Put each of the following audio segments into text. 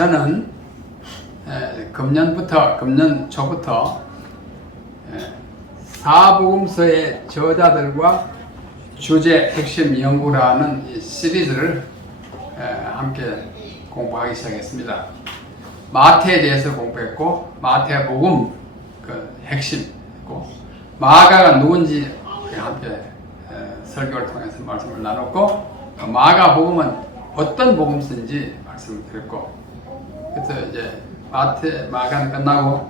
저는 금년 초부터 사복음서의 저자들과 주제 핵심 연구라는 이 시리즈를 함께 공부하기 시작했습니다. 마태에 대해서 공부했고, 마태복음 그 핵심이고, 마가가 누군지 함께 설교를 통해서 말씀을 나눴고, 마가복음은 어떤 복음서인지 말씀을 드렸고, 그래서 이제 마가는 끝나고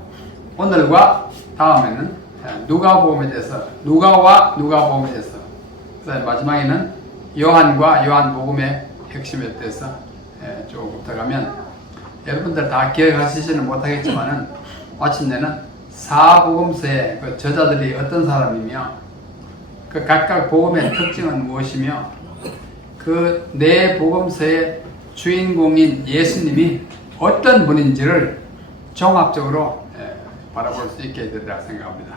오늘과 다음에는 누가복음에 대해서, 누가복음에 대해서, 그다음에 마지막에는 요한과 요한복음의 핵심에 대해서 조금 들어가면, 여러분들 다 기억하시지는 못하겠지만은 마침내는 사복음서의 그 저자들이 어떤 사람이며, 그 각각 복음의 특징은 무엇이며, 그 네 복음서의 주인공인 예수님이 어떤 분인지를 종합적으로 바라볼 수 있게 되리라 생각합니다.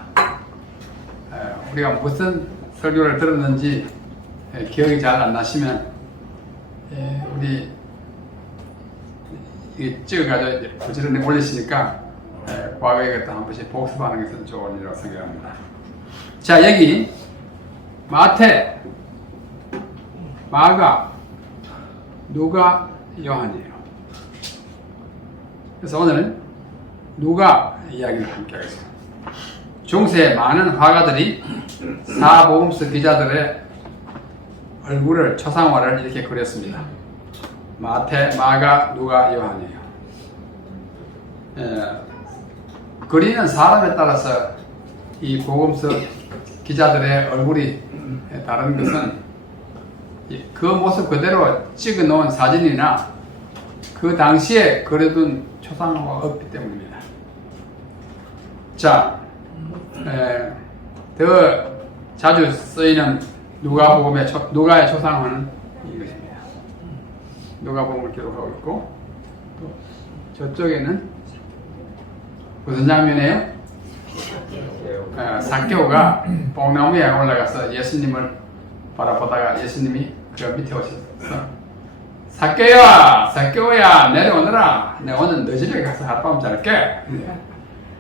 우리가 무슨 설교를 들었는지 기억이 잘 안 나시면 우리 찍어가지고 부지런히 올리시니까 과거에 것도 한 번씩 복습하는 것은 좋은 일이라고 생각합니다. 자, 여기 마태, 마가, 누가, 요한이에요. 그래서 오늘 누가 이야기를 함께 하겠습니다. 중세의 많은 화가들이 사복음서 기자들의 얼굴을, 초상화를 이렇게 그렸습니다. 마태, 마가, 누가, 요한이에요. 그리는 사람에 따라서 이 복음서 기자들의 얼굴이 다른 것은 그 모습 그대로 찍어 놓은 사진이나 그 당시에 그려둔 초상화가 없기 때문입니다. 자, 더 자주 쓰이는 누가의 초상화는 이것입니다. 누가복음을 기록하고 있고, 또 저쪽에는 무슨 장면이에요? 삭개오가 뽕나무에 올라가서 예수님을 바라보다가 예수님이 그 밑에 오셔서 삭개오야 내려오너라, 내가 오늘 너 집에 가서 하룻밤 잘게,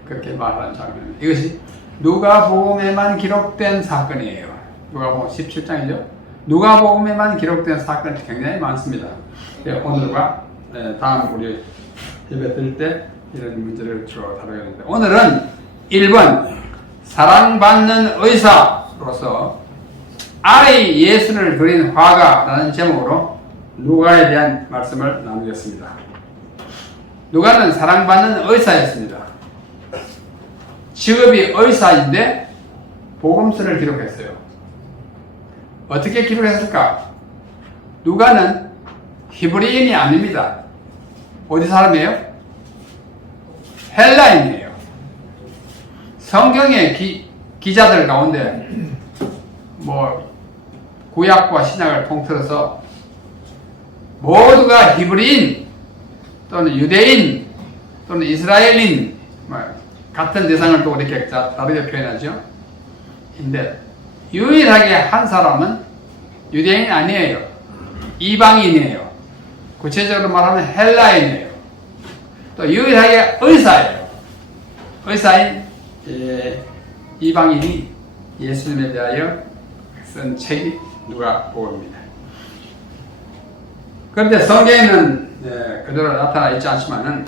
그렇게 말하는 장면. 이것이 누가복음에만 기록된 사건이에요. 누가복음 17장이죠. 누가복음에만 기록된 사건이 굉장히 많습니다. 오늘과 다음 우리 예배 드릴 때 이런 문제를 주로 다루겠는데, 오늘은 1번 사랑받는 의사로서 아이 예수를 그린 화가라는 제목으로 누가에 대한 말씀을 나누겠습니다. 누가는 사랑받는 의사였습니다. 직업이 의사인데 복음서를 기록했어요. 어떻게 기록했을까? 누가는 히브리인이 아닙니다. 어디 사람이에요? 헬라인이에요. 성경의 기자들 가운데 구약과 신약을 통틀어서 모두가 히브리인 또는 유대인 또는 이스라엘인, 같은 대상을 또 이렇게 다르게 표현하죠. 근데 유일하게 한 사람은 유대인이 아니에요. 이방인이에요. 구체적으로 말하면 헬라인이에요. 또 유일하게 의사예요. 의사인 이방인이 예수님에 대하여 쓴 책이 누가복음입니다. 그런데 성경에는 그대로 나타나 있지 않지만은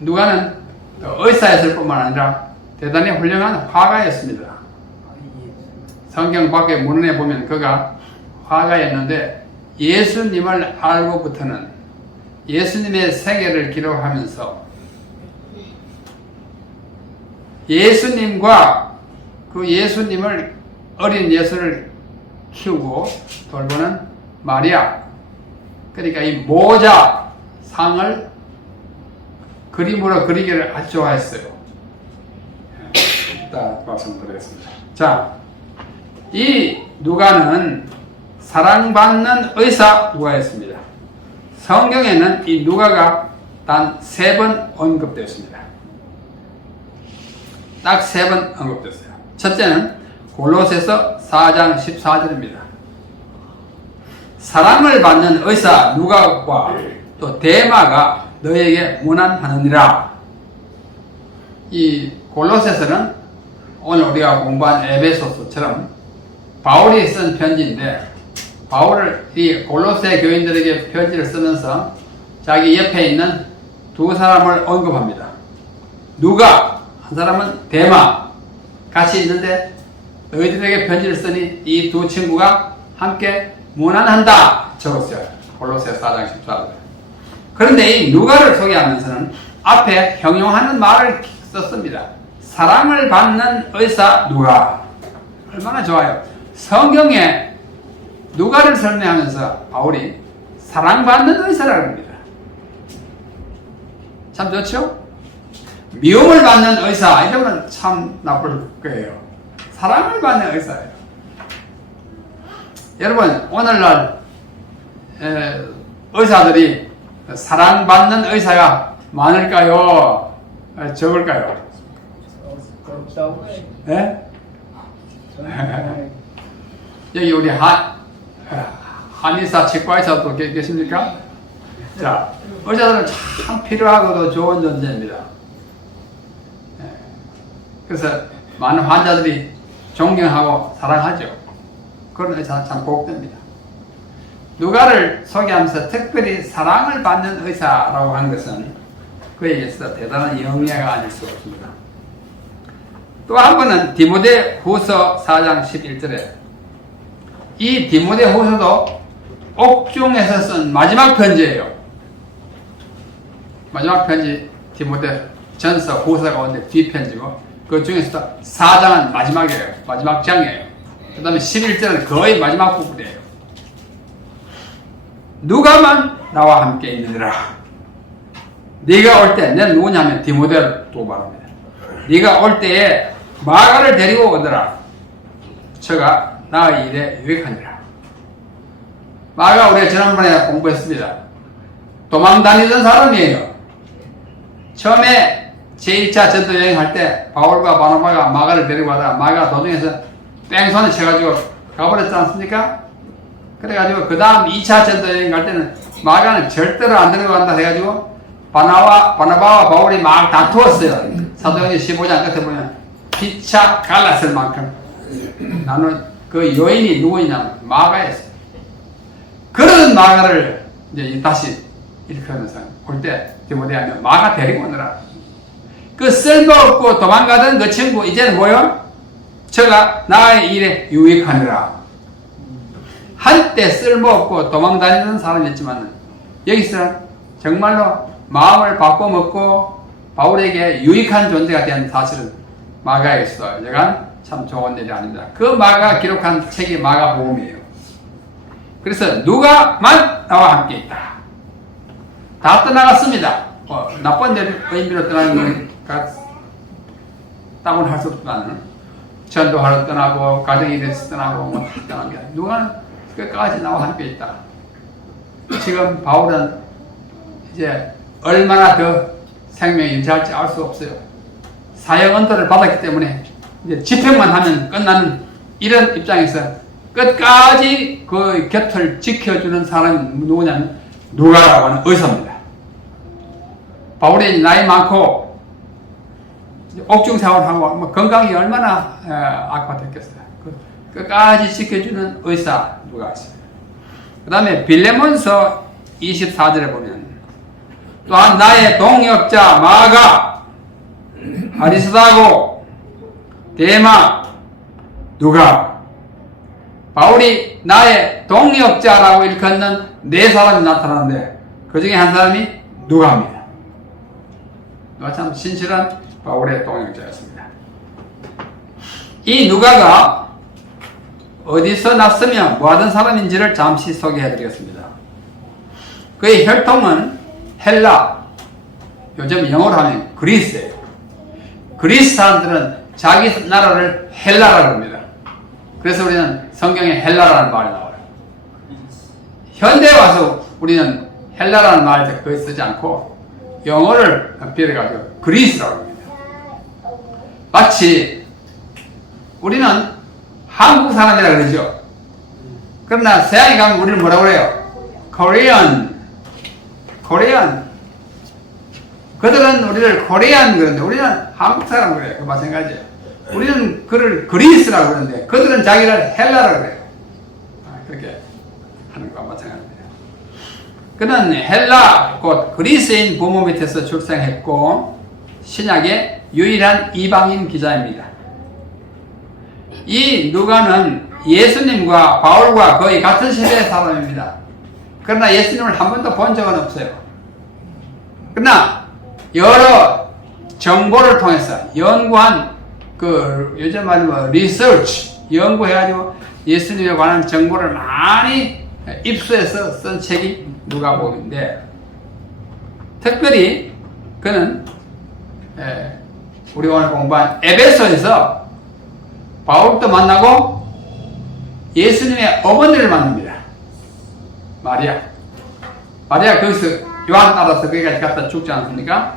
누가는 의사였을 뿐만 아니라 대단히 훌륭한 화가였습니다. 성경 밖에 문헌에 보면 그가 화가였는데, 예수님을 알고부터는 예수님의 생애를 기록하면서 예수님과 그 예수님을, 어린 예수를 키우고 돌보는 마리아, 그러니까 이 모자 상을 그림으로 그리기를 아주 좋아했어요. 이따 말씀드리겠습니다. 자, 이 누가는 사랑받는 의사 누가였습니다. 성경에는 이 누가가 단 3번 언급되었습니다. 딱 3번 언급됐어요. 첫째는 골로새서 4장 14절입니다. 사랑을 받는 의사 누가와 또 데마가 너에게 문안하느니라. 이 골로새서는 오늘 우리가 공부한 에베소서처럼 바울이 쓴 편지인데, 바울이 골로새 교인들에게 편지를 쓰면서 자기 옆에 있는 두 사람을 언급합니다. 누가? 한 사람은 데마, 같이 있는데 너희들에게 편지를 쓰니 이 두 친구가 함께 문안한다 적었어요. 골로새 4장 14절. 그런데 이 누가를 소개하면서는 앞에 형용하는 말을 썼습니다. 사랑을 받는 의사 누가. 얼마나 좋아요. 성경에 누가를 설명하면서 바울이 사랑받는 의사라고 합니다. 참 좋죠? 미움을 받는 의사, 이러면 참 나쁠 거예요. 사랑을 받는 의사예요. 여러분, 오늘날 의사들이 사랑받는 의사가 많을까요? 적을까요? 네? 여기 우리 한의사, 치과의사도 계십니까? 자, 의사들은 참 필요하고도 좋은 존재입니다. 그래서 많은 환자들이 존경하고 사랑하죠. 그런 의사 참 복됩니다. 누가를 소개하면서 특별히 사랑을 받는 의사라고 한 것은 그에 있어 대단한 영예가 아닐 수 없습니다. 또 한 번은 디모데 후서 4장 11절에 이 디모데 후서도 옥중에서 쓴 마지막 편지예요. 마지막 편지 디모데 전서 후서 가운데 뒷편지고 그 중에서도 4장은 마지막이에요. 마지막 장이에요. 그 다음에 11절은 거의 마지막 부분이에요. 누가만 나와 함께 있느니라. 네가 올 때, 내가 누구냐면 디모데를 또 말합니다. 네가 올 때에 마가를 데리고 오더라. 저가 나의 일에 유익하니라. 마가 우리가 지난번에 공부했습니다. 도망 다니던 사람이에요. 처음에 제1차 전도 여행할 때 바울과 바나바가 마가를 데리고 가다가 마가 도중에서 뺑손을 쳐가지고 가버렸지 않습니까? 그래가지고 그 다음 2차 전도 여행 갈 때는 마가는 절대로 안 데리고 간다 해가지고 바나바와 바울이 막 다투었어요. 사도행전 15장 끝에 보면 피차 갈랐을 만큼. 나는 그 요인이 누구냐면 마가였어요. 그런 마가를 이제 다시 일으키면서 올 때 디모데하면 마가 데리고 오느라. 그 쓸모없고 도망가던 그 친구 이제는 뭐요? 저가 나의 일에 유익하니라. 한때 쓸모없고 도망다니는 사람이었지만 여기서 정말로 마음을 바꿔먹고 바울에게 유익한 존재가 된 사실은 마가에서 여간 참 좋은 일이 아닙니다. 그 마가가 기록한 책이 마가복음이에요. 그래서 누가만 나와 함께 있다. 다 떠나갔습니다. 나쁜 의미로 떠나는 건 따분할 수 없지만 전도하러 떠나고 가정이 돼서 떠나고 뭐 떠난 게 누가는 끝까지 나와 함께 있다. 지금 바울은 이제 얼마나 더 생명이 유지할지 알 수 없어요. 사형 언도를 받았기 때문에 이제 집행만 하면 끝나는 이런 입장에서 끝까지 그 곁을 지켜주는 사람이 누구냐면 누가라고 하는 의사입니다. 바울이 나이 많고 옥중 생활하고 뭐 건강이 얼마나 악화됐겠어요. 끝까지 지켜주는 의사 누가 있어요. 그 다음에 빌레몬서 24절에 보면 또한 나의 동역자 마가, 아리스다고, 데마, 누가. 바울이 나의 동역자라고 일컫는 네 사람이 나타나는데 그 중에 한 사람이 누가입니다. 누가 참 신실한 바울의 동역자였습니다. 이 누가가 어디서 났으며 뭐하던 사람인지를 잠시 소개해드리겠습니다. 그의 혈통은 헬라, 요즘 영어로 하면 그리스예요. 그리스 사람들은 자기 나라를 헬라라고 합니다. 그래서 우리는 성경에 헬라라는 말이 나와요. 현대에 와서 우리는 헬라라는 말을 거의 쓰지 않고 영어를 빌어가지고 그리스라고 합니다. 마치 우리는 한국 사람이라 그러죠. 그러나 서양에 가면 우리는 뭐라고 그래요? Korean. 그들은 우리를 코리안 그러는데 우리는 한국 사람 그래요. 그 마찬가지예요. 우리는 그를 그리스라고 그러는데 그들은 자기를 헬라라고 그래요. 그렇게 하는 것과 마찬가지예요. 그는 헬라 곧 그리스인 부모 밑에서 출생했고 신약의 유일한 이방인 기자입니다. 이 누가는 예수님과 바울과 거의 같은 세대의 사람입니다. 그러나 예수님을 한 번도 본 적은 없어요. 그러나 여러 정보를 통해서 연구한 그 요즘 말로 리서치 연구해가지고 예수님에 관한 정보를 많이 입수해서 쓴 책이 누가복음인데 특별히 그는 우리 오늘 공부한 에베소에서 바울도 만나고 예수님의 어머니를 만납니다. 마리아 거기서 요한 따라서 거기까지 갖다 죽지 않습니까?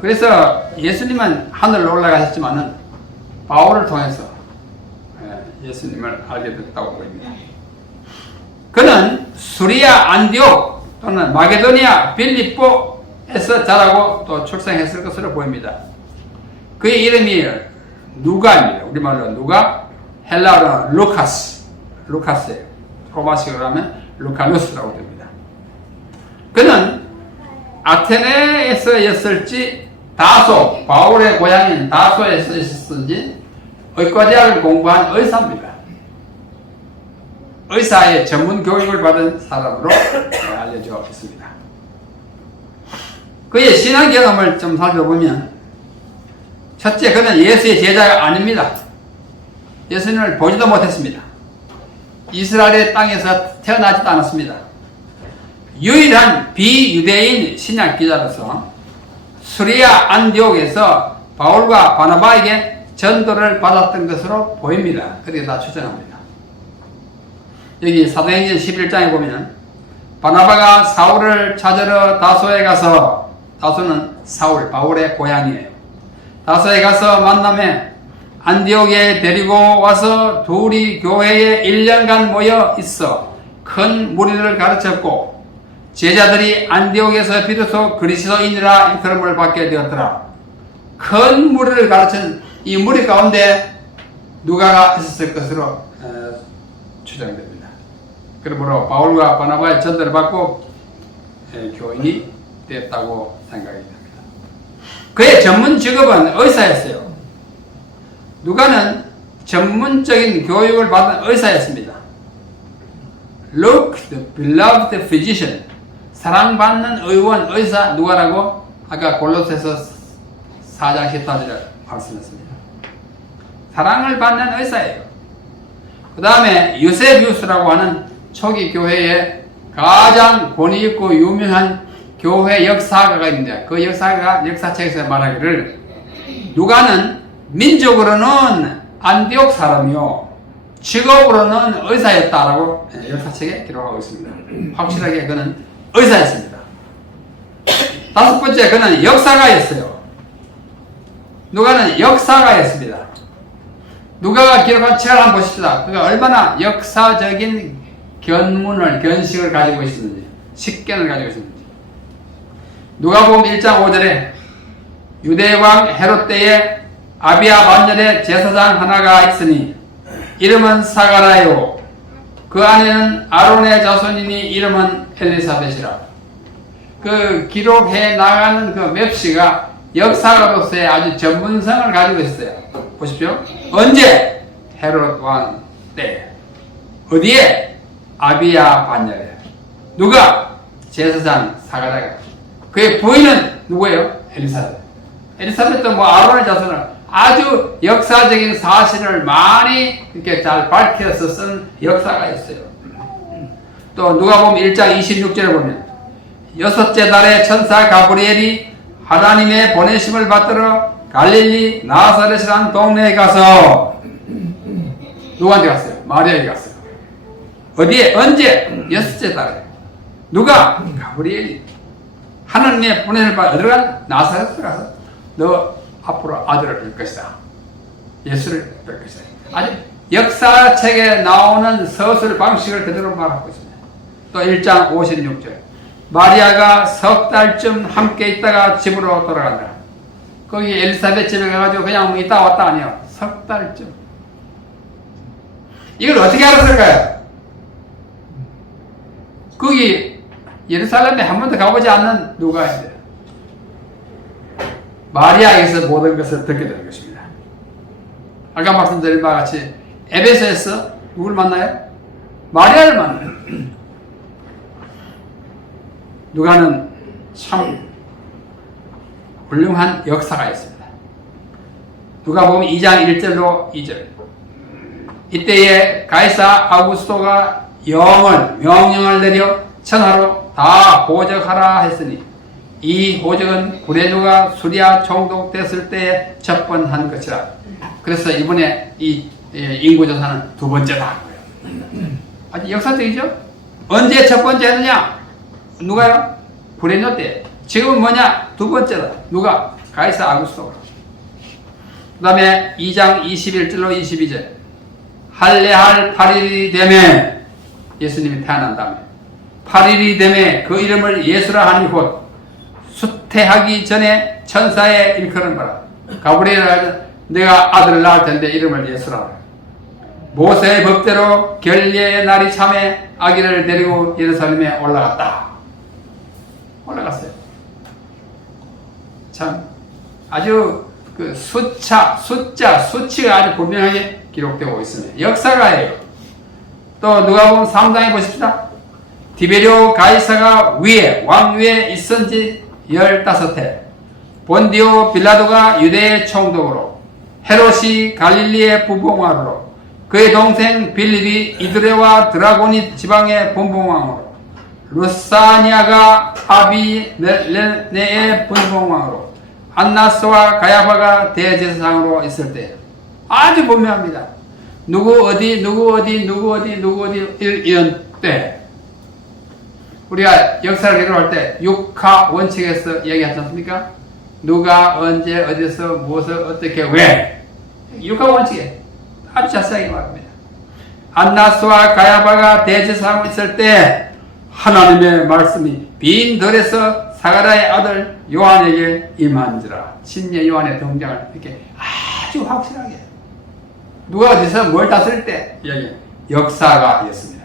그래서 예수님은 하늘로 올라가셨지만은 바울을 통해서 예수님을 알게 됐다고 보입니다. 그는 수리아 안디옥 또는 마게도니아 빌립보에서 자라고 또 출생했을 것으로 보입니다. 그의 이름이 누가입니다. 우리말로 누가, 헬라어로 루카스예요. 로마식으로 하면 루카누스라고 됩니다. 그는 아테네에서였을지 다소, 바울의 고향인 다소에서 있었는지 의과대학을 공부한 의사입니다. 의사의 전문 교육을 받은 사람으로 알려져 있습니다. 그의 신앙 경험을 좀 살펴보면 첫째, 그는 예수의 제자가 아닙니다. 예수님을 보지도 못했습니다. 이스라엘의 땅에서 태어나지도 않았습니다. 유일한 비유대인 신약 기자로서 수리아 안디옥에서 바울과 바나바에게 전도를 받았던 것으로 보입니다. 그렇게 다 추정합니다. 여기 사도행전 11장에 보면 바나바가 사울을 찾으러 다소에 가서, 다소는 사울, 바울의 고향이에요. 다소에 가서 만남에 안디옥에 데리고 와서 둘이 교회에 1년간 모여 있어 큰 무리를 가르쳤고 제자들이 안디옥에서 비로소 그리스도인이라 일컬음을 받게 되었더라. 큰 무리를 가르친 이 무리 가운데 누가가 있었을 것으로 추정됩니다. 그러므로 바울과 바나바의 전도를 받고 교인이 되었다고 생각이 됩니다. 그의 전문 직업은 의사였어요. 누가는 전문적인 교육을 받은 의사였습니다. Luke, the beloved physician, 사랑받는 의원, 의사 누가라고 아까 골로새서 4장 14절에 말씀했습니다. 사랑을 받는 의사예요. 그 다음에 유세비우스라고 하는 초기 교회에 가장 권위 있고 유명한 교회 역사가가 있는데 그 역사책에서 말하기를 누가는 민족으로는 안디옥 사람이요 직업으로는 의사였다라고 역사책에 기록하고 있습니다. 확실하게 그는 의사였습니다. 다섯 번째, 그는 역사가였어요. 누가는 역사가였습니다. 누가가 기록한 책을 한번 보십시다. 그가 얼마나 역사적인 견식을 가지고 있었는지, 식견을 가지고 있었는지. 누가복음 1장 5절에 유대왕 헤롯 때에 아비야 만년의 제사장 하나가 있으니 이름은 사가라요. 그 안에는 아론의 자손이니 이름은 엘리사벳이라. 그 기록해 나가는 그 맵시가 역사가로서의 아주 전문성을 가지고 있어요. 보십시오. 언제? 헤롯 왕 때. 어디에? 아비야 반열에. 누가? 제사장 사가라가. 그의 부인은 누구예요? 엘리사벳. 엘리사벳도 뭐 아론의 자손을 아주 역사적인 사실을 많이 이렇게 잘 밝혀서 쓴 역사가 있어요. 또 누가복음 1장 26절에 보면 여섯째 달에 천사 가브리엘이 하나님의 보내심을 받들어 갈릴리 나사렛이라는 동네에 가서 누구한테 갔어요? 마리아에게 갔어요. 어디에? 언제? 여섯째 달에. 누가? 가브리엘이 하나님의 보내심을 받아 어디로 가? 나사렛에 가서 너 앞으로 아들을 뵐 것이다. 예수를 뵐 것이다. 아주 역사책에 나오는 서술 방식을 그대로 말하고 있습니다. 또 1장 56절 마리아가 석 달쯤 함께 있다가 집으로 돌아간다. 거기 엘리사벳 집에 가가지고 그냥 뭐 있다 왔다 아니에요. 석 달쯤. 이걸 어떻게 알았을까요? 거기 예루살렘에 한 번도 가보지 않는 누가인데 마리아에게서 모든 것을 듣게 되는 것입니다. 아까 말씀드린 바와 같이 에베소에서 누굴 만나요? 마리아를 만나요. 누가는 참 훌륭한 역사가 있습니다. 누가 보면 2장 1절로 2절. 이때에 가이사 아우구스토가 명령을 내려 천하로 다 호적하라 했으니 이 호적은 구레누가 수리아 총독됐을 때에 첫 번 한 것이라. 그래서 이번에 이 인구조사는 두 번째다. 아주 역사적이죠? 언제 첫 번째 했느냐? 누가요? 구레누 때. 지금은 뭐냐? 두 번째다. 누가? 가이사 아구스토. 그 다음에 2장 21절로 22절. 할례할 8일이 되매 예수님이 태어난 다음에 8일이 되매 그 이름을 예수라 하니 곧 수태하기 전에 천사의 일컬은 바라. 가브리엘이 내가 아들을 낳을 텐데 이름을 예수라 하라. 모세의 법대로 결례의 날이 참에 아기를 데리고 예루살렘에 올라갔다. 올라갔어요. 참 아주 그 수치가 아주 분명하게 기록되고 있습니다. 역사가예요. 또 누가 보면 3장에 보십시다. 디베리오 가이사가 왕 위에 있은 지 15해. 본디오 빌라도가 유대의 총독으로, 헤롯이 갈릴리의 분봉왕으로, 그의 동생 빌립이 이드레와 드라고니 지방의 분봉왕으로, 루사니아가 아비네의 분봉왕으로, 안나스와 가야바가 대제사장으로 있을 때 아주 분명합니다. 누구 어디 이런 때 우리가 역사를 기록할 때 육하 원칙에서 얘기하지 않습니까? 누가 언제 어디서 무엇을 어떻게 왜 육하 원칙에 아주 자세하게 말합니다. 안나스와 가야바가 대제사장으로 있을 때 하나님의 말씀이 빈 들에서 사가랴의 아들 요한에게 임한지라. 신예 요한의 등장을 이렇게 아주 확실하게 누가 어디서 뭘 다스릴 때 여기 역사가였습니다.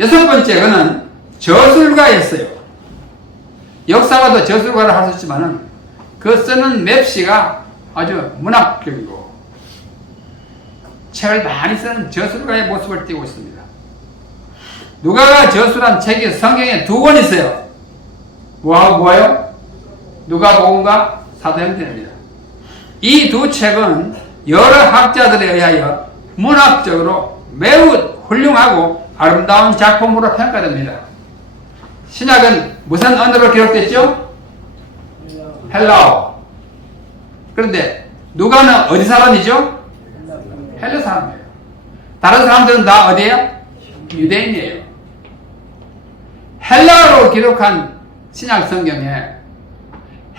여섯 번째 그는 저술가였어요. 역사가도 저술가를 할 수 있지만은 그 쓰는 맵시가 아주 문학적이고 책을 많이 쓰는 저술가의 모습을 띠고 있습니다. 누가가 저술한 책이 성경에 두 권 있어요. 뭐예요? 누가복음과 사도행전입니다. 이 두 책은 여러 학자들에 의하여 문학적으로 매우 훌륭하고 아름다운 작품으로 평가됩니다. 신약은 무슨 언어로 기록됐죠? 헬라어. 그런데 누가는 어디 사람이죠? 헬라 사람이에요. 다른 사람들은 다 어디예요? 유대인이에요. 헬라어로 기록한 신약 성경에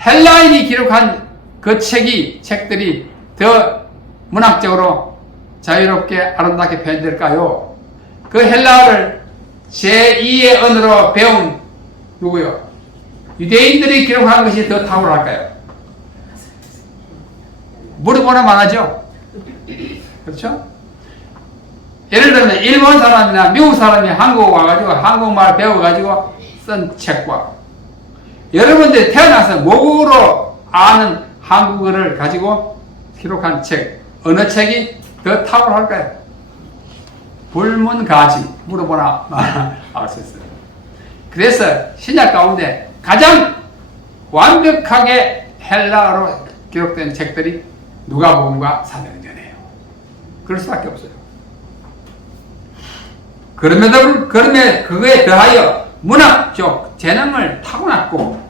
헬라인이 기록한 그 책들이 더 문학적으로 자유롭게 아름답게 표현될까요? 그 헬라어를 제2의 언어로 배운 누구요? 유대인들이 기록한 것이 더 탁월할까요? 물어보나 말하죠? 그렇죠? 예를 들면 일본 사람이나 미국 사람이 한국 와가지고 한국말 배워가지고 쓴 책과 여러분들이 태어나서 모국어로 아는 한국어를 가지고 기록한 책, 어느 책이 더 탁월할까요? 불문가지 물어보나 알 수 있어요. 그래서 신약 가운데 가장 완벽하게 헬라어로 기록된 책들이 누가복음과 사도행전이에요. 그럴 수밖에 없어요. 그럼에 그거에 더하여 문학적 재능을 타고났고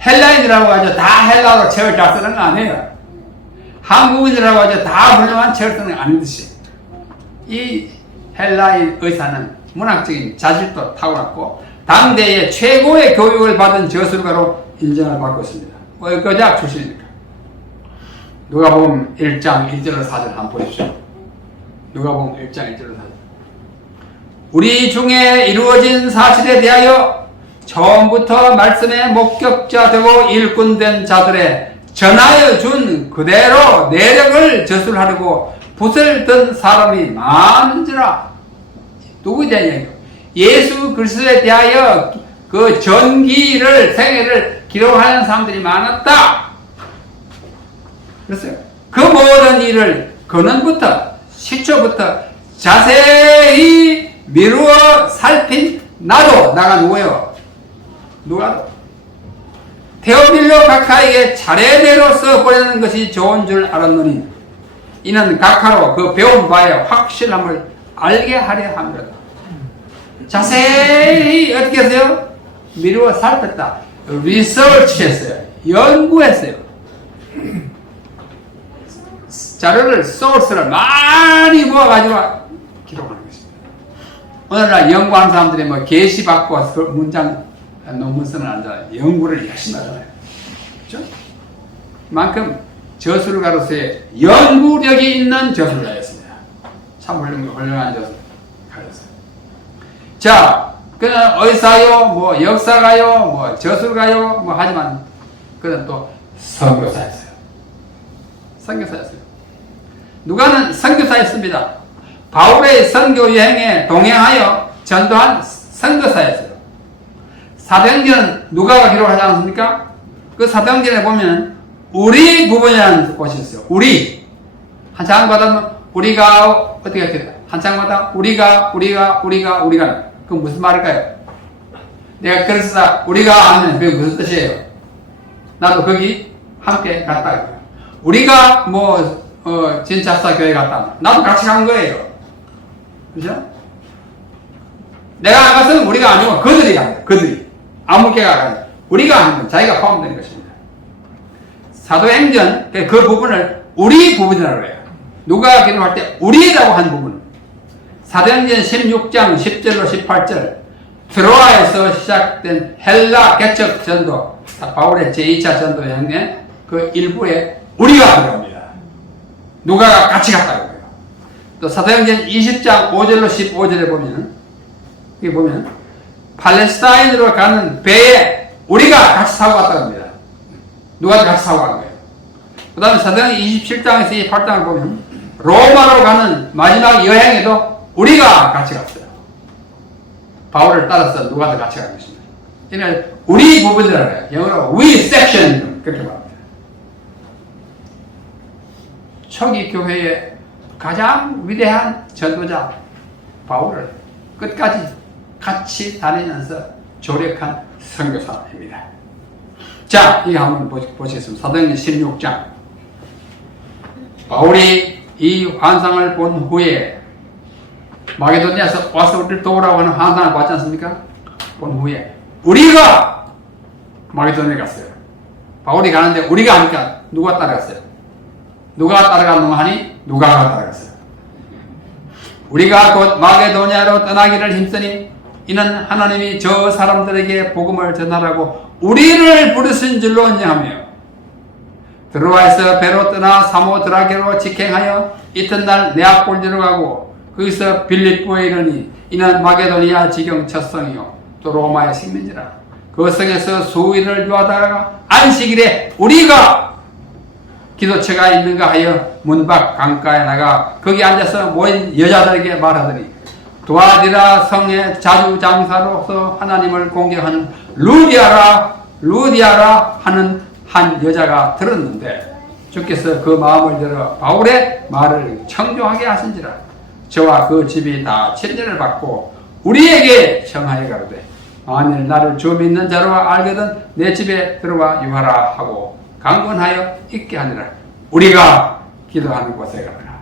헬라인이라고 하죠. 다 헬라어로 책을 잘 쓰는 거 아니에요. 한국인이라고 하죠. 다 훌륭한 책을 쓰는 거 아니듯이 이 헬라인 의사는 문학적인 자질도 타고났고 당대의 최고의 교육을 받은 저술가로 인정을 받고 있습니다. 그 대학 출신이니까. 누가복음 1장 1절로 4절 한번 보십시오. 누가복음 1장 1절로 4절. 우리 중에 이루어진 사실에 대하여 처음부터 말씀의 목격자 되고 일꾼된 자들의 전하여 준 그대로 내력을 저술하려고 붓을 든 사람이 많은지라. 누구에 대한 얘기예요? 예수 그리스도에 대하여 그 전기를, 생애를 기록하는 사람들이 많았다. 그랬어요. 그 모든 일을 근원부터, 시초부터 자세히 미루어 살핀 나도, 나가 누구예요? 누가? 테오빌로 각하에게 차례대로 써보내는 것이 좋은 줄 알았노니 이는 각하로 그 배운 바의 확실함을 알게 하려 합니다. 자세히 어떻게 했어요? 미루어 살폈다. 리서치했어요. 연구했어요. 자료를, 소스를 많이 모아가지고 기록하는 것입니다. 오늘날 연구하는 사람들이 뭐 계시받고 그 문장, 논문 쓰는 앉아 연구를 열심히 하잖아요. 그렇죠? 그만큼 저술가로서의 연구력이 있는 저술가였습니다. 참 훌륭한 저술가였어요. 자, 그는 의사요, 뭐 역사가요, 뭐 저술가요, 뭐 하지만 그는 또 선교사였어요. 선교사였어요. 누가는 선교사였습니다. 바울의 선교 여행에 동행하여 전도한 선교사였어요. 사도행전은 누가가 기록하지 않습니까? 그 사도행전에 보면 우리 부분이라는 곳이 있어요. 우리. 한창마다 우리가 어떻게 할까요? 한창마다 우리가. 그 무슨 말일까요? 내가 그래서 우리가 하면 그게 무슨 뜻이에요? 나도 거기 함께 갔다. 우리가 진짜사 교회 갔다. 나도 같이 간 거예요. 그죠? 내가 안 갔으면 우리가 아니고 그들이 간 거예요. 그들이. 아무개가 간 우리가 하는 건 자기가 포함된 것입니다. 사도행전 그 부분을 우리 부분이라고 해요. 누가 기록할 때 우리라고 한 부분. 사도행전 16장 10절로 18절 트로아에서 시작된 헬라 개척 전도, 바울의 제2차 전도 여행의 그 일부에 우리가 들어갑니다. 누가가 같이 갔다고 해요. 또 사도행전 20장 5절로 15절에 보면 여기 보면 팔레스타인으로 가는 배에 우리가 같이 타고 갔다고 합니다. 누가 같이 타고 간 거예요. 그 다음에 사도행전 27장에서 28장을 보면 로마로 가는 마지막 여행에도 우리가 같이 갔어요. 바울을 따라서 누가도 같이 간 것입니다. 그러니까 우리 부분이라고 해요. 영어로 we section 그렇게 말합니다. 초기 교회의 가장 위대한 전도자 바울을 끝까지 같이 다니면서 조력한 선교사입니다. 자, 이거 한번 보시겠습니다. 사도행전 16장. 바울이 이 환상을 본 후에 마게도니아에서 와서 우리를 도우라고 하는 환상을 봤지 않습니까? 본 후에 우리가 마게도니아에 갔어요. 바울이 가는데 우리가 하니까 누가 따라갔어요? 누가 따라갔노 하니 누가가 따라갔어요. 우리가 곧 마게도니아로 떠나기를 힘쓰니 이는 하나님이 저 사람들에게 복음을 전하라고 우리를 부르신 줄로 인정하며 드로아에서 배로 떠나 사모드라게로 직행하여 이튿날 네아폴리로 가고 거기서 빌립보에 이르니 이는 마게도니아 지경 첫 성이요 또 로마의 식민지라. 그 성에서 수일을 유하다가 안식일에 우리가 기도처가 있는가 하여 문 밖 강가에 나가 거기 앉아서 모인 여자들에게 말하더니 두아디라 성의 자주장사로서 하나님을 공경하는 루디아라 하는 한 여자가 들었는데 주께서 그 마음을 열어 바울의 말을 청종하게 하신지라. 저와 그 집이 다 천년을 받고 우리에게 청하여 가로되 만일 나를 주 믿는 자로 알거든 내 집에 들어와 유하라 하고 강권하여 있게 하니라. 우리가 기도하는 곳에 가라.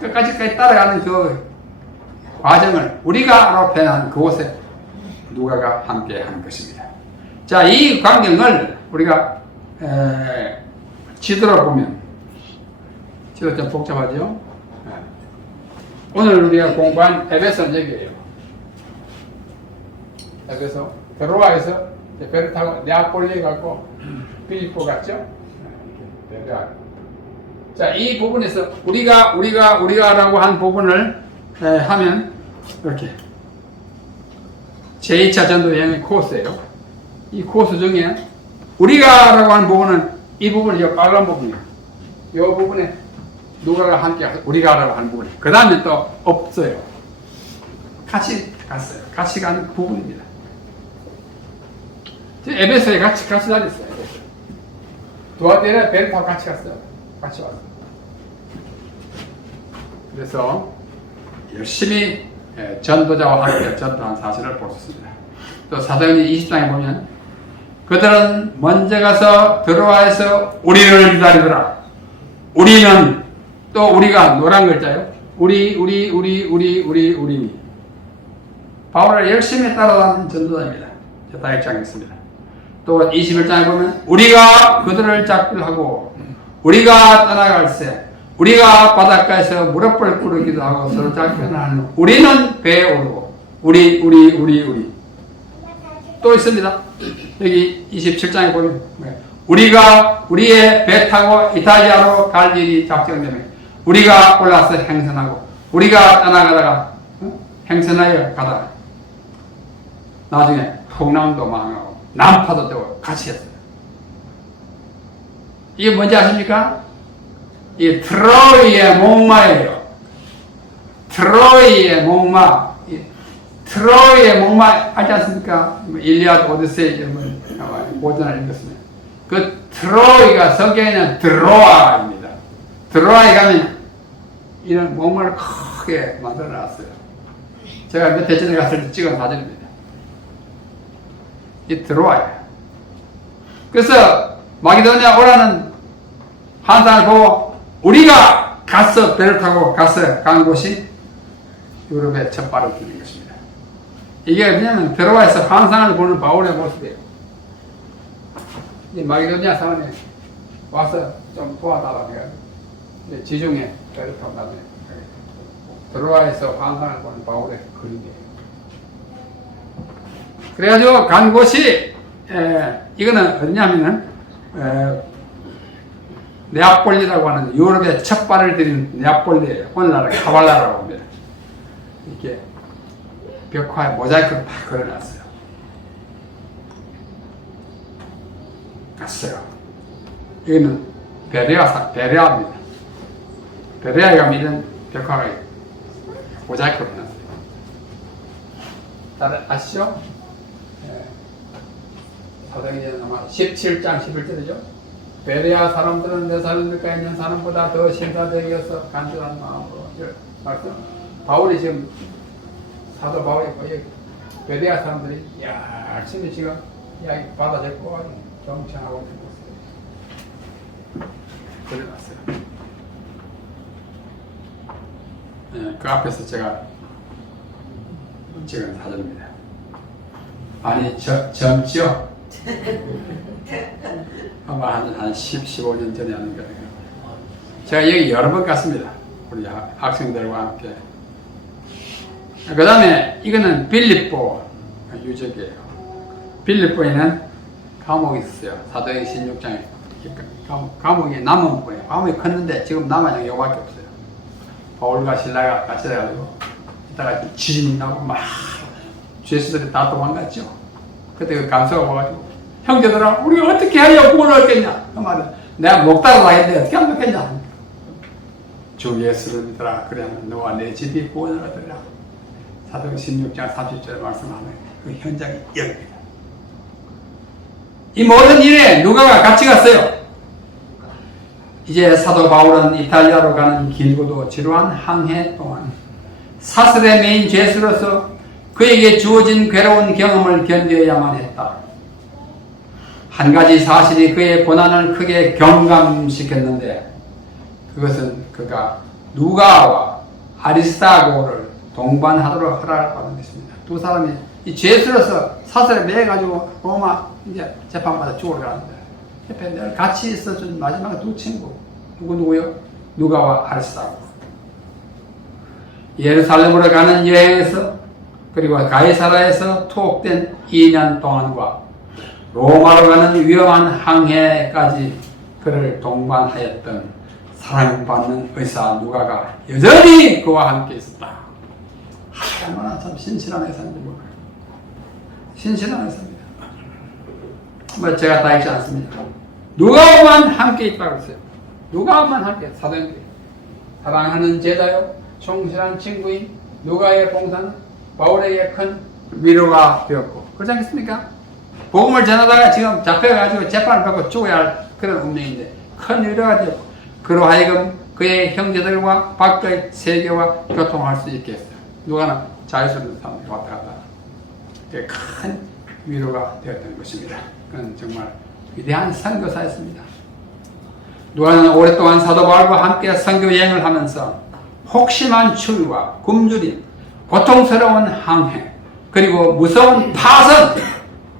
끝까지 따라가는 그 과정을 우리가 표현한 그곳에 누가가 함께 하는 것입니다. 자, 이 광경을 우리가 지도로 보면 지도 좀 복잡하죠? 오늘 우리가 공부한 에베소는 여기에요. 에베소 드로아에서 배를 타고 네아폴리에 가고 빌립보 갔죠? 자, 이 부분에서 우리가라고 한 부분을 하면 이렇게 제2차 전도 여행의 코스예요. 이 코스 중에 우리가라고 하는 부분은 이 부분이 이 빨간 부분이에요. 이 부분에 누가가 함께 우리가라고 하는 부분. 그 다음에 또 없어요. 같이 갔어요. 같이 가는 부분입니다. 에베소에 같이 다녔어요. 도아데라 배를 타고 같이 갔어요. 같이 왔어요. 그래서 열심히 전도자와 함께 전도한 사실을 볼 수 있습니다. 또 사도행전 20장에 보면 그들은 먼저 가서 드로아에서 우리를 기다리더라. 우리는 또 우리가 노란 글자요. 우리. 바울을 열심히 따라다니는 전도자입니다. 다 읽장했습니다. 또 21장에 보면 우리가 그들을 작별하고 우리가 떠나갈새 우리가 바닷가에서 무릎을 꿇기도 하고 서로 작별하는 우리는 배에 오르고 우리 또 있습니다. 여기 27장에 보면 우리가 우리의 배 타고 이탈리아로 갈 일이 작정되면 우리가 올라서 행선하고 우리가 떠나가다가 행선하여 가다가 나중에 풍랑도 망하고 난파도 되고 같이 했어요. 이게 뭔지 아십니까? 이 트로이의 목마예요. 트로이의 목마. 트로이의 목마 알지 않습니까? 일리아드 오디세이 이런 고전을 읽었습니다. 그 트로이가 성경에는 드로아입니다. 드로아에 가면 이런 목마를 크게 만들어 놨어요. 제가 몇 해 전에 갔을 때 찍은 사진입니다. 이 드로아예요. 그래서 마게도니아 오라는 환상을 보고 우리가 가서 배를 타고 가서 간 곳이 유럽의 첫 발을 들인 것입니다. 이게 왜냐하면 드로아에서 환상을 보는 바울의 모습이에요. 이 마게도니아 사원에 와서 좀 도와달라고 해가지고 지중해 배를 타고 나중에 드로아에서 환상을 보는 바울의 그림이에요. 그래가지고 간 곳이 이거는 어디냐면은 네아폴리라고 하는 유럽의 첫 발을 들인 네아폴리예요. 오늘날은 카발라라고 합니다. 이렇게 벽화에 모자이크를 다 걸어놨어요. 갔어요. 여기는 베레아입니다. 베레아에 가면 벽화가 모자이크를 해놨어요. 다들 아시죠? 사도행전 아마 17장 11절이죠. 베레아 사람들은 데살로니가에 있는 사람보다 더 신사되게 여서 간절한 마음으로 말씀. 바울이 지금 사도 바울이 베레아 사람들이 열심히 지금 이야기 받아 적고 경청하고 있는 모습을 그려놨어요. 그 앞에서 제가 찍은 사진입니다. 아니 젊지요? 아마 한 10, 15년 전에 하는 거예요. 제가 여기 여러 번 갔습니다. 우리 학생들과 함께. 그 다음에 이거는 빌립보 유적이에요. 빌립보에는 감옥이 있었어요. 사도행전 16장에. 감옥이 남은 부분이에요. 감옥이 컸는데 지금 남아있는 게 요밖에 없어요. 바울과 신라가 같이 돼가지고 이따가 지진이 나고 막 죄수들이 다 도망갔죠. 그때 그 간수가 와가지고 형제들아 우리가 어떻게 하여 구원을 얻겠냐 그 말은 내가 목 따라다니는데 어떻게 하면 좋겠냐 주 예수를 믿어라 그래야만 너와 내 집이 구원을 얻으리라. 사도행전 16장 30절에 말씀하는 그 현장이 여기입니다. 이 모든 일에 누가가 같이 갔어요. 이제 사도 바울은 이탈리아로 가는 길고도 지루한 항해 동안 사슬에 매인 죄수로서 그에게 주어진 괴로운 경험을 견뎌야만 했다. 한 가지 사실이 그의 고난을 크게 경감시켰는데 그것은 그가 누가와 아리스타고를 동반하도록 허락을 받은 것입니다. 두 사람이 이 죄수로서 사슬에 매가지고 로마 이제 재판받아 죽으러 가는데 옆에 늘 같이 있어준 마지막 두 친구 누구요? 누가와 아리스타고. 예루살렘으로 가는 여행에서 그리고 가이사라에서 투옥된 2년 동안과 로마로 가는 위험한 항해까지 그를 동반하였던 사랑받는 의사 누가가 여전히 그와 함께 있었다. 얼마나 참 신실한 회사인지 몰라요. 신실한 회사입니다. 뭐 제가 다 읽지 않습니다. 누가만 함께 있다고 했어요. 누가만 함께, 사도행전. 사랑하는 제자요, 충실한 친구인 누가의 봉사는 바울에게 큰 위로가 되었고, 그렇지 않겠습니까? 복음을 전하다가 지금 잡혀가지고 재판을 받고 죽어야 할 그런 운명인데 큰 위로가 되었고, 그로 하여금 그의 형제들과 밖의 세계와 교통할 수 있게 했어요. 누가는 자유스러운 사람이 왔다 갔다. 그게 큰 위로가 되었던 것입니다. 그건 정말 위대한 선교사였습니다. 누가는 오랫동안 사도 바울과 함께 선교 여행을 하면서 혹심한 추위와 굶주림, 고통스러운 항해, 그리고 무서운 파선,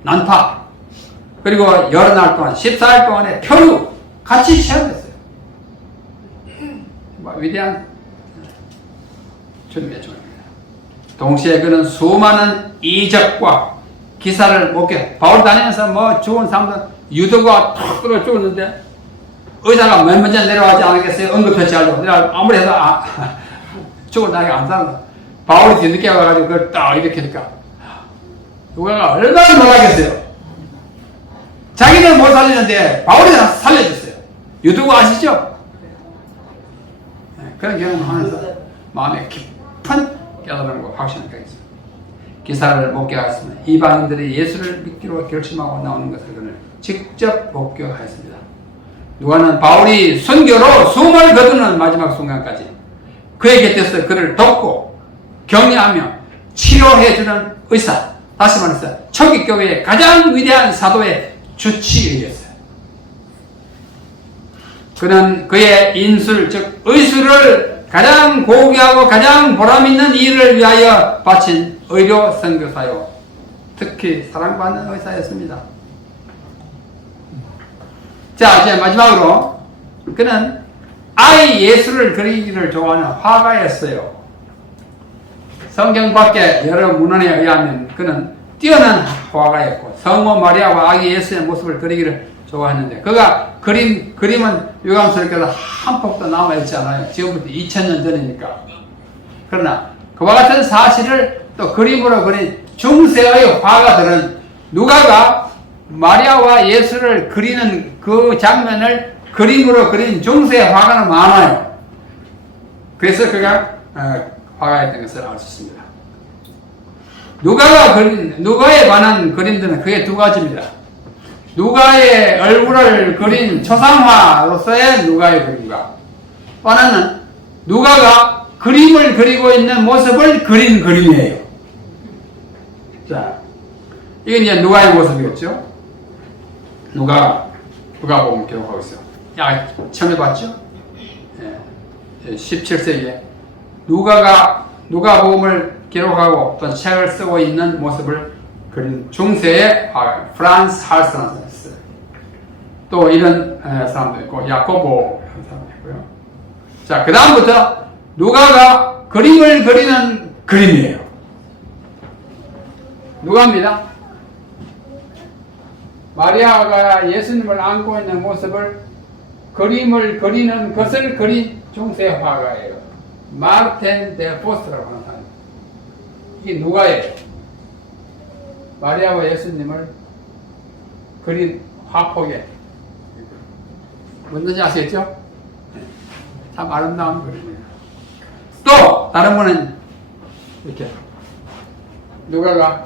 난파, 그리고 여러 날 동안 14일 동안의 표류 같이 시험했어요. 위대한 주님의 종입니다. 동시에 그는 수많은 이적과 기사를 목격. 바울 다니면서 뭐 죽은 사람들 유도가 탁 끌어 죽었는데 의사가 맨 먼저 내려가지 않겠어요? 응급처치하려고. 내가 아무리 해도 죽은 나이가 안 살아. 바울이 뒤늦게 와가지고 그걸 딱 이렇게 하니까 누가가 얼마나 놀라겠어요. 자기는 못 살리는데 바울이 살려줬어요. 유도가 아시죠? 그런 경험을 하면서 마음에 깊은 깨달음과 확신을 가졌습니다. 기사를 목격하였으면 이방인들이 예수를 믿기로 결심하고 나오는 것을 그는 직접 목격하였습니다. 누가는 바울이 선교로 숨을 거두는 마지막 순간까지 그의 곁에서 그를 돕고 격려하며 치료해주는 의사, 다시 말해서 초기 교회의 가장 위대한 사도의 주치의였어요. 그는 그의 인술, 즉 의술을 가장 고귀하고 가장 보람있는 일을 위하여 바친 의료 선교사요, 특히 사랑받는 의사였습니다. 자, 이제 마지막으로 그는 아이 예수를 그리기를 좋아하는 화가였어요. 성경 밖에 여러 문헌에 의하면 그는 뛰어난 화가였고 성모 마리아와 아기 예수의 모습을 그리기를 좋아했는데 그가 그림은 유감스럽게도 한 폭도 남아있지 않아요. 지금부터 2000년 전이니까. 그러나 그와 같은 사실을 또 그림으로 그린 중세의 화가들은 누가가 마리아와 예수를 그리는 그 장면을 그림으로 그린 중세 화가는 많아요. 그래서 그가 화가였던 것을 알 수 있습니다. 누가에 관한 그림들은 크게 두 가지입니다. 누가의 얼굴을 그린 초상화로서의 누가의 그림과 또 하나는 누가가 그림을 그리고 있는 모습을 그린 그림이에요. 자, 이건 이제 누가의 모습이었죠. 누가복음 기록하고 있어요. 야, 처음에 봤죠? 17세기에 누가가 누가복음을 기록하고 또 책을 쓰고 있는 모습을 그린 중세의 프란스 할스라는 사람이 있어요. 또 이런 사람도 있고 야코보 이런 사람도 있고요. 자, 그 다음부터 누가가 그림을 그리는 그림이에요. 누가입니다. 마리아가 예수님을 안고 있는 모습을 그림을 그리는 것을 그린 중세 화가예요. 마르텐 데 포스라고 하는 사람. 이게 누가예요. 마리아와 예수님을 그린 화폭에 뭔지 아시겠죠? 참 아름다운 그림이에요. 또 다른 분은 이렇게 누가가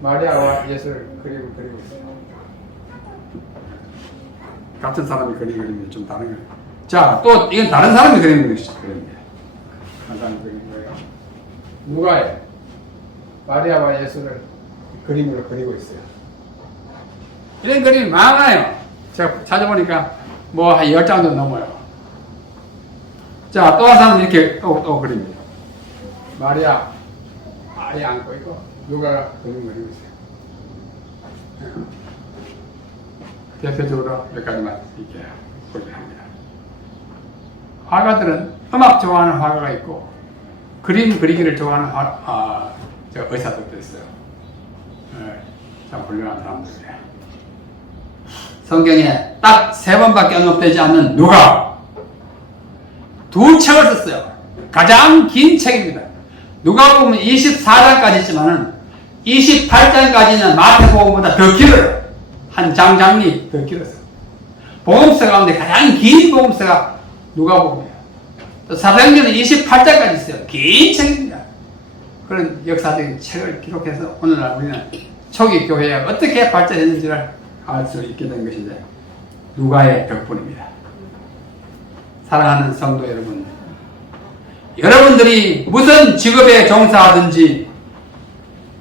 마리아와 예수를 그리고 있어요. 같은 사람이 그린 그림이 좀 다른 거예요. 자, 또 이건 다른 사람이 그린 그림이에요. 다른 사람이 그린 거예요. 누가예요. 마리아와 예수를 그림으로 그리고 있어요. 이런 그림이 많아요. 제가 찾아보니까 뭐 한 10장도 넘어요. 자, 또 한 사람은 이렇게 또 그립니다. 마리아 아예 안고 있고 누가가 그림을 그리고 있어요. 대표적으로 몇 가지만 이렇게 보게 합니다. 화가들은 음악 좋아하는 화가가 있고 그림 그리기를 좋아하는 의사들도 있어요. 참 훌륭한 사람들이에요. 성경에 딱 3번밖에 언급되지 않는 누가 2책을 썼어요. 가장 긴 책입니다. 누가 보면 24장까지 있지만은 28장까지는 마태복음보다 더 길어요. 한 장장이 더 길었어요. 복음서 가운데 가장 긴 복음서가 누가복음이에요. 또 사도행전은 28장까지 있어요. 긴 책입니다. 그런 역사적인 책을 기록해서 오늘날 우리는 초기 교회가 어떻게 발전했는지를 알 수 있게 된 것인데 누가의 덕분입니다. 사랑하는 성도 여러분, 여러분들이 무슨 직업에 종사하든지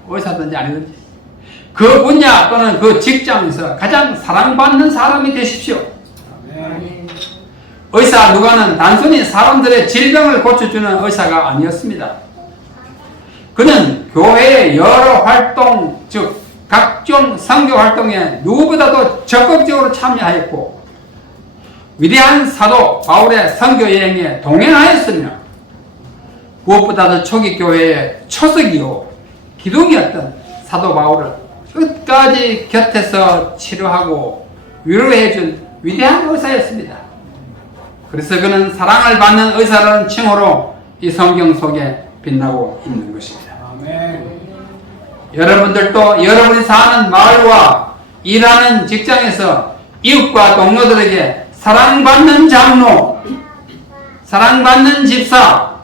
의사든지 아니든지 그 분야 또는 그 직장에서 가장 사랑받는 사람이 되십시오. 의사 누가는 단순히 사람들의 질병을 고쳐주는 의사가 아니었습니다. 그는 교회의 여러 활동, 즉 각종 선교 활동에 누구보다도 적극적으로 참여하였고 위대한 사도 바울의 선교 여행에 동행하였으며 무엇보다도 초기 교회의 초석이요 기둥이었던 사도 바울을 끝까지 곁에서 치료하고 위로해준 위대한 의사였습니다. 그래서 그는 사랑을 받는 의사라는 칭호로 이 성경 속에 빛나고 있는 것입니다. 아멘. 여러분들도 여러분이 사는 마을과 일하는 직장에서 이웃과 동료들에게 사랑받는 장로, 사랑받는 집사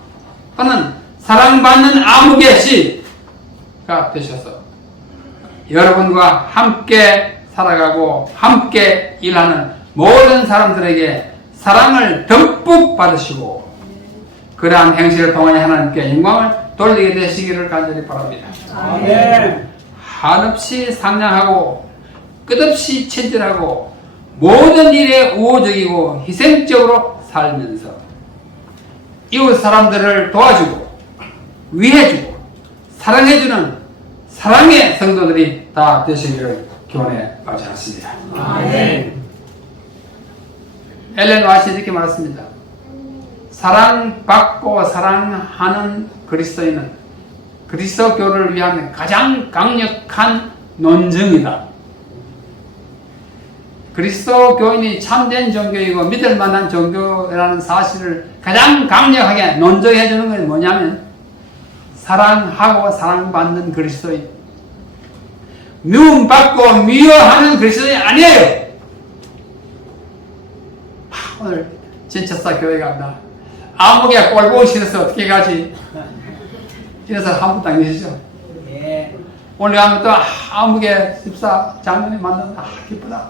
또는 사랑받는 아무개 씨가 되셔서 여러분과 함께 살아가고 함께 일하는 모든 사람들에게 사랑을 듬뿍 받으시고 그러한 행실을 통해 하나님께 영광을 돌리게 되시기를 간절히 바랍니다. 아멘. 한없이 상냥하고 끝없이 친절하고 모든 일에 우호적이고 희생적으로 살면서 이웃 사람들을 도와주고 위해주고 사랑해주는 사랑의 성도들이 다 되시기를 기원해 바치겠습니다. 아멘. 엘렌 화이트는 이렇게 말했습니다. 사랑받고 사랑하는 그리스도인은 그리스도교를 위한 가장 강력한 논증이다. 그리스도교인이 참된 종교이고 믿을 만한 종교라는 사실을 가장 강력하게 논증해 주는 건 뭐냐면 사랑하고 사랑받는 그리스도인, 미움받고 미워하는 그리스도인이 아니에요. 오늘 진짜사 교회 간다. 아무개 꼴보기 싫어서 어떻게 가지? 이래서 한 분도 안 계시죠? 예. 오늘 가면 또 아무개 집사 장로님 만나면 기쁘다.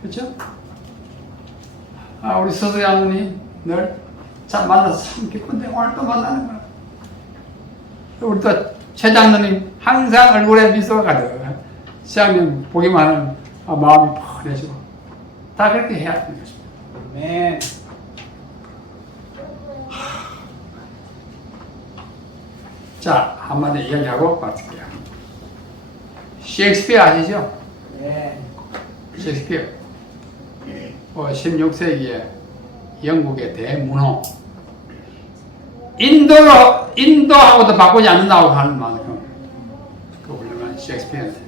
그렇죠? 우리 서도 장로님 늘 참 만나서 참 기쁜데 오늘 또 만나는 거야. 우리 또 최 장로님 항상 얼굴에 미소가 가득. 시장님 보기만 하면 마음이 펄해지고 다 그렇게 해야 되는 것입니다. 네. 자, 한마디 이야기하고 마칠게요. 셰익스피어 아시죠? 네. 셰익스피어. 16세기에 영국의 대문호. 인도하고도 바꾸지 않는다고 하는 만큼 그 훌륭한 셰익스피어였어요.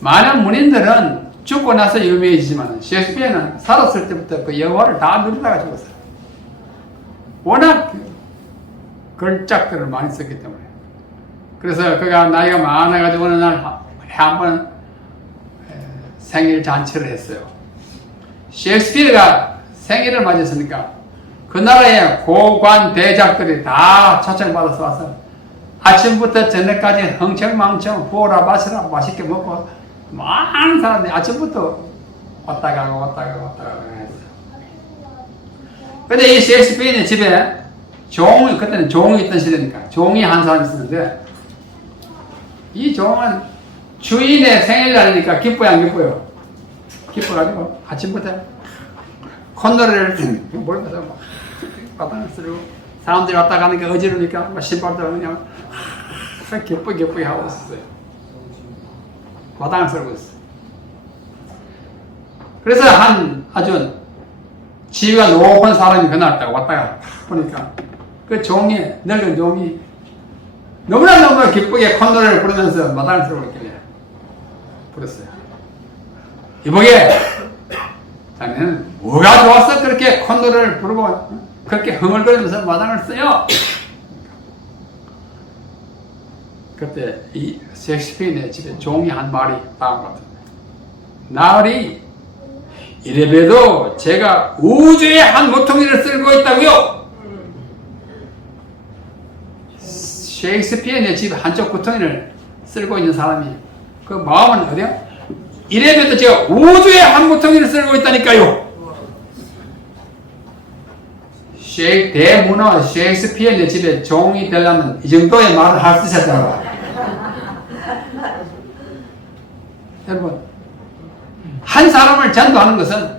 많은 문인들은 죽고 나서 유명해지지만 셰익스피어는 살았을 때부터 그 영화를 다 누리다가 죽었어요. 워낙 걸작들을 많이 썼기 때문에. 그래서 그가 나이가 많아가지고 어느 날 한 번 생일 잔치를 했어요. 셰익스피어가 생일을 맞았으니까 그 나라의 고관 대작들이 다 초청받아서 와서 아침부터 저녁까지 흥청망청 부어라 마시라 맛있게 먹고 많은 사람들이 아침부터 왔다 가고 했어요. 근데 이 셰익스피어의 집에 그때는 종이 있던 시대니까 종이 한 사람 있었는데 이 종은 주인의 생일날이니까 기뻐요 안 기뻐요? 기뻐가지고 아침부터 콧노래를 몰면서 바닥을 쓰고 사람들이 왔다 가니까 어지르니까 신발도 그냥 기쁘게 하고 있었어요. 바닥을 쓸고 있어요. 그래서 아주 지위가 높은 사람이 그날 딱 왔다가 보니까 그 늙은 종이 너무나 기쁘게 콧노래를 부르면서 마당을 들고 있길래 부르었어요. 이보게, 자네는 뭐가 좋았어? 그렇게 콧노래를 부르고 그렇게 흥얼거리면서 마당을 써요? 그때 이 셰익스피어의 집에 종이 한 마리 다음과 같은 나으리 이래봬도 제가 우주의 한 모퉁이를 쓸고 있다고요. 셰익스피어의 집 한쪽 구덩이를 쓸고 있는 사람이 그 마음은 어디야? 이래봬도 제가 우주의 한 모퉁이를 쓸고 있다니까요. 대문어 셰익스피어의 집에 종이 되려면 이 정도의 말을 할 수 있었다고. 여러분, 한 사람을 전도하는 것은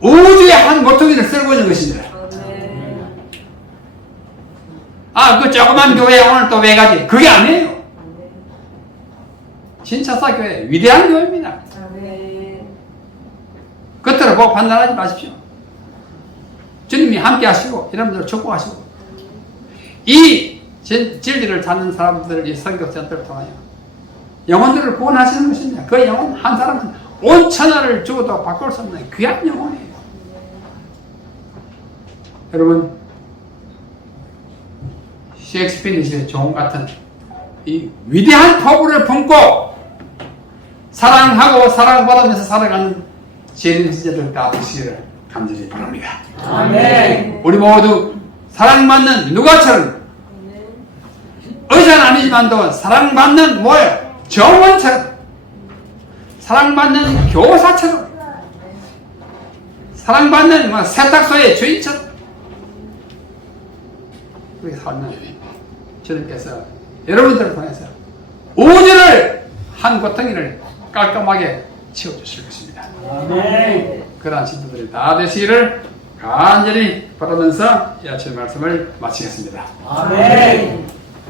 우주의 한 모퉁이를 쓸고 있는 것입니다. 아, 그 조그만 교회 오늘 또 왜 가지? 그게 아니에요. 신차사 교회 위대한 교회입니다. 겉으로 보고 판단하지 마십시오. 주님이 함께 하시고 여러분들 축복하시고 이 진리를 찾는 사람들, 이 선교센터를 통하여 영혼들을 구원하시는 것입니다. 그 영혼 한 사람은 온 천하를 주어도 바꿀 수 없는 귀한 영혼이에요. 여러분, 셰익스피어의 종 같은 이 위대한 포부를 품고 사랑하고 사랑받으면서 살아가는 제자들 다 되시기를 간절히 바랍니다. 아멘. 우리 모두 사랑받는 누가처럼 의사는 아니지만도 사랑받는 뭐예요? 정원처럼 사랑받는 교사처럼 사랑받는 세탁소의 주인처럼 그렇게 살면 주님께서 여러분들을 통해서 우주를 한 고통이를 깔끔하게 치워주실 것입니다. 아멘. 그러한 신도들이 다 되시기를 간절히 바라면서 이 아침 말씀을 마치겠습니다. 아멘.